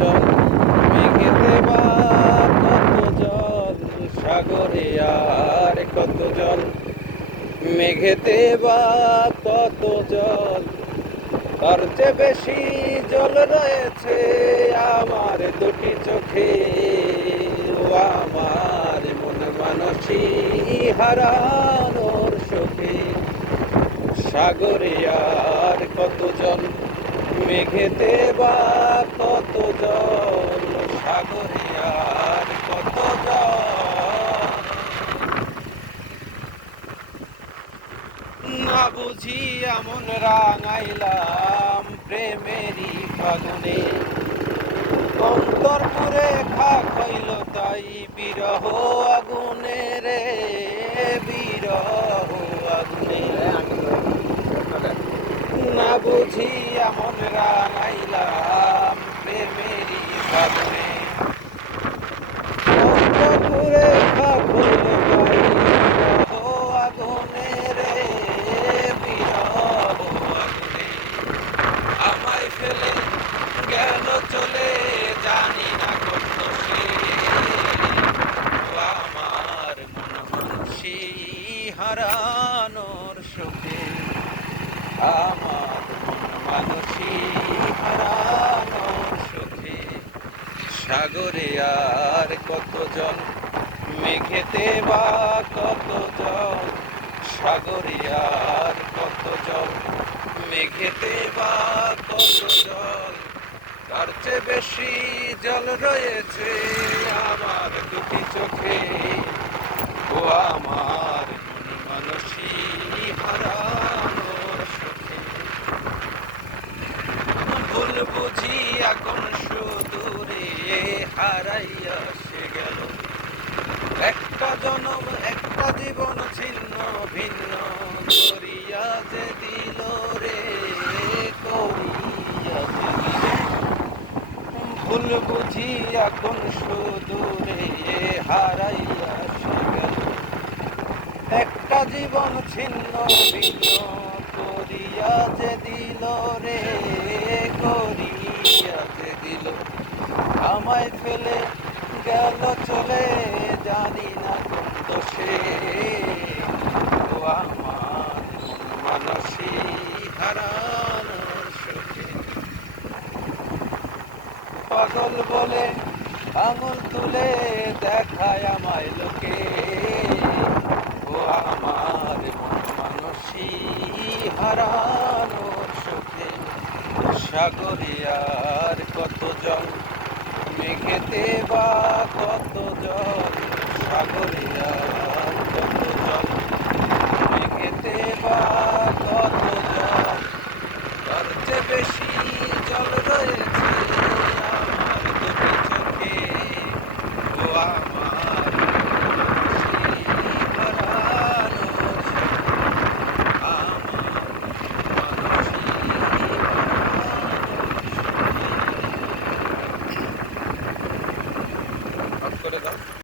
জল, মেঘেতে বা কত জল, সাগরে আর কত জল। মেঘেতে বা কত জল, তার চেয়ে বেশি জল রয়েছে আমার দুটি চোখে। ও আমার মন মানসী হারানোর সুখে। সাগরে আর কত জল, মেঘেতে বা কত জল, সাগরে আর কত জল। না বুঝি এমন রাঙাইলাম প্রেমেরই ফাগুনে, অন্তর পুরে খাক হইল তাই বিরহ আগুনে রে, বিরহ আগুনে। না বুঝি এমন রাঙাইলাম প্রেমেরই ফাগুনে, অন্তর পুরে খাক হইল তাই বিরহ আগুনে রে, বিরহ আগুনে। আমায় ফেলে গেল চলে জানি না কত সে। ও আমার মন মানসী হারানোর সুখে, আমার মন মানসী হারানোর সুখে। সাগরে আর কত জল, মেঘেতে বা কত জল, সাগরে আর কত জল, মেঘেতে বা কত জল। তার চেয়ে বেশি জল রয়েছে আমার দুটি চোখে। ও আমার মন মানসী হারানোর সুখে। ভুল বুঝি এখন সুদূরে হারাইয়া সে গেল, একটা জনম একটা জীবন ছিন্ন ভিন্ন করিয়া যে দিল রে, করিয়া যে দিল। ভুল বুঝি এখন সুদূরে হারাইয়া সে গেল, একটা জীবন ছিন্ন ভিন্ন করিয়া যে দিল রে, করিয়া যে দিল। আমায় ফেলে গেল চলে জানি না কোন দোষে। ও আমার মন মানসী হারানোর সুখে। পাগল বলে আঙুল তুলে দেখায় আমায় লোকে। ও আমার মন মানসী হারানোর সুখে। সাগরে আর কত জল, মেঘেতে বা কত জল, সাগরে আর